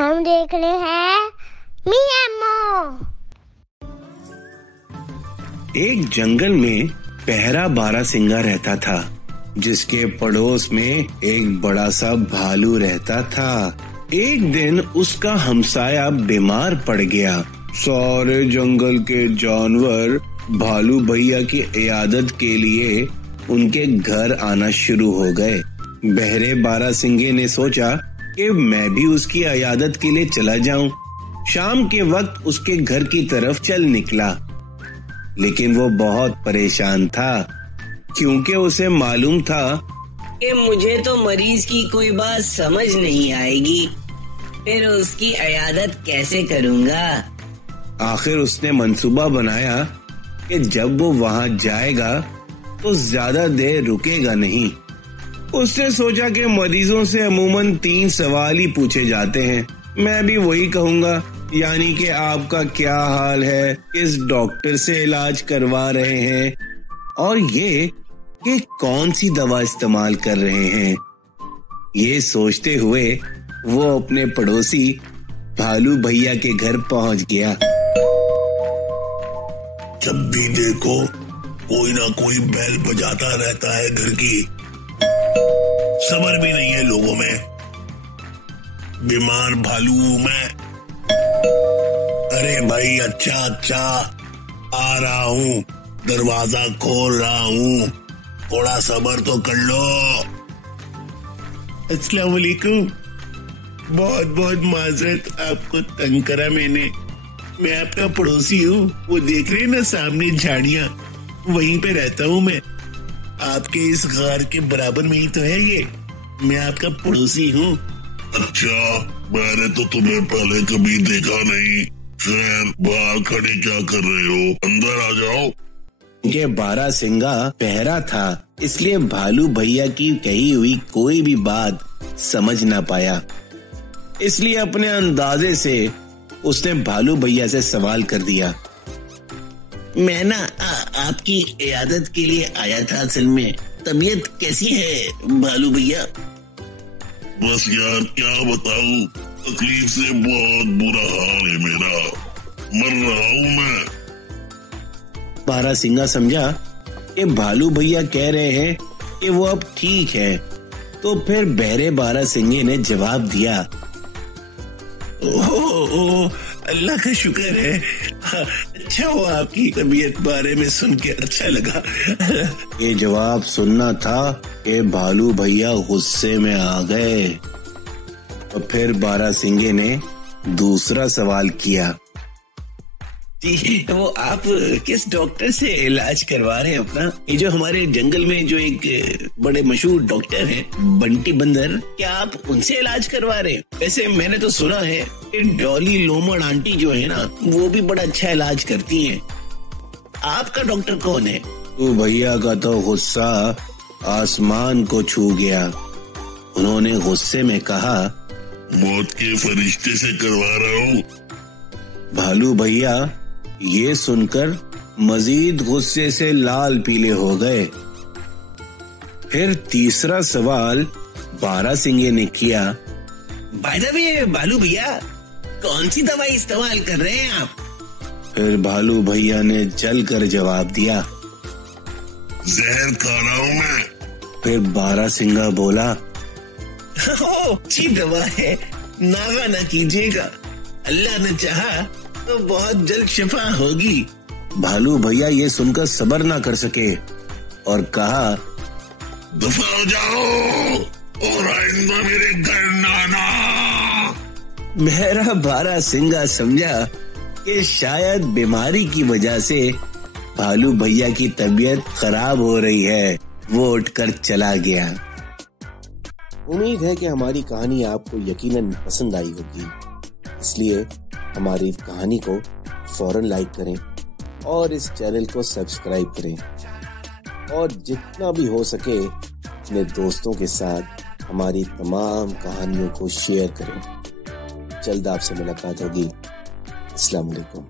हम देख रहे हैं मियामो। एक जंगल में पहरा बारहसिंगा रहता था, जिसके पड़ोस में एक बड़ा सा भालू रहता था। एक दिन उसका हमसाया बीमार पड़ गया। सारे जंगल के जानवर भालू भैया की इयादत के लिए उनके घर आना शुरू हो गए। बहरे बारहसिंगे ने सोचा कि मैं भी उसकी इयादत के लिए चला जाऊं। शाम के वक्त उसके घर की तरफ चल निकला, लेकिन वो बहुत परेशान था, क्योंकि उसे मालूम था कि मुझे तो मरीज की कोई बात समझ नहीं आएगी, फिर उसकी इयादत कैसे करूँगा। आखिर उसने मंसूबा बनाया कि जब वो वहाँ जाएगा तो ज्यादा देर रुकेगा नहीं। उसने सोचा कि मरीजों से अमूमन 3 सवाल ही पूछे जाते हैं। मैं भी वही कहूँगा, यानी कि आपका क्या हाल है, किस डॉक्टर से इलाज करवा रहे हैं, और ये कि कौन सी दवा इस्तेमाल कर रहे हैं। ये सोचते हुए वो अपने पड़ोसी भालू भैया के घर पहुंच गया। जब भी देखो कोई ना कोई बैल बजाता रहता है घर की, सब्र भी नहीं है लोगों में। बीमार भालू हूं मैं। अरे भाई अच्छा आ रहा हूँ, दरवाजा खोल रहा हूँ, थोड़ा सब्र तो कर लो। अस्सलाम वालेकुम। बहुत बहुत माजरत, आपको तंग करा मैंने। मैं आपका पड़ोसी हूँ, वो देख रहे हैं ना सामने झाड़ियाँ, वहीं पे रहता हूँ मैं। आपके इस घर के बराबर में ही तो है ये। मैं आपका पड़ोसी हूँ। अच्छा, मैंने तो तुम्हें पहले कभी देखा नहीं। खैर, बाहर खड़े क्या कर रहे हो, अंदर आ जाओ। ये बारहसिंगा पहरा था, इसलिए भालू भैया की कही हुई कोई भी बात समझ ना पाया। इसलिए अपने अंदाजे से उसने भालू भैया से सवाल कर दिया। मैं ना आपकी इयादत के लिए आया था। असल में तबीयत कैसी है भालू भैया? बस यार क्या बताऊं, तकलीफ से बहुत बुरा हाल है मेरा, मर रहा हूँ मैं। बारहसिंगा समझा कि भालू भैया कह रहे हैं कि वो अब ठीक है, तो फिर बहरे बारहसिंगे ने जवाब दिया। ओह, अल्लाह का शुक्र है। अच्छा हुआ, आपकी तबीयत बारे में सुन के अच्छा लगा। ये जवाब सुनना था कि भालू भैया गुस्से में आ गए। और फिर बारहसिंगे ने दूसरा सवाल किया। जी, वो आप किस डॉक्टर से इलाज करवा रहे हैं अपना? ये जो हमारे जंगल में जो एक बड़े मशहूर डॉक्टर हैं, बंटी बंदर, क्या आप उनसे इलाज करवा रहे हैं? वैसे मैंने तो सुना है कि डॉली लोमड़ आंटी जो है ना, वो भी बड़ा अच्छा इलाज करती हैं। आपका डॉक्टर कौन है? तो भैया का तो गुस्सा आसमान को छू गया। उन्होंने गुस्से में कहा, मौत के फरिश्ते से करवा रहा हूँ। भालू भैया ये सुनकर मजीद गुस्से से लाल पीले हो गए। फिर तीसरा सवाल बारहसिंगे ने किया। बाय द वे भालू भैया, कौन सी दवाई इस्तेमाल कर रहे हैं आप? फिर भालू भैया ने जलकर जवाब दिया, जहर खा रहा हूँ मैं। फिर बारहसिंगा बोला, अच्छी दवा है, नागा ना कीजिएगा, अल्लाह ने चाहा तो बहुत जल्द शिफा होगी। भालू भैया ये सुनकर सब्र ना कर सके और कहा, दफा हो जाओ और आइंदा मेरे घर ना आना। मेरा बारहसिंगा समझा कि शायद बीमारी की वजह से भालू भैया की तबीयत खराब हो रही है। वो उठकर चला गया। उम्मीद है कि हमारी कहानी आपको यकीनन पसंद आई होगी, इसलिए हमारी कहानी को फौरन लाइक करें और इस चैनल को सब्सक्राइब करें, और जितना भी हो सके अपने दोस्तों के साथ हमारी तमाम कहानियों को शेयर करें। जल्द आपसे मुलाकात होगी। अस्सलाम वालेकुम।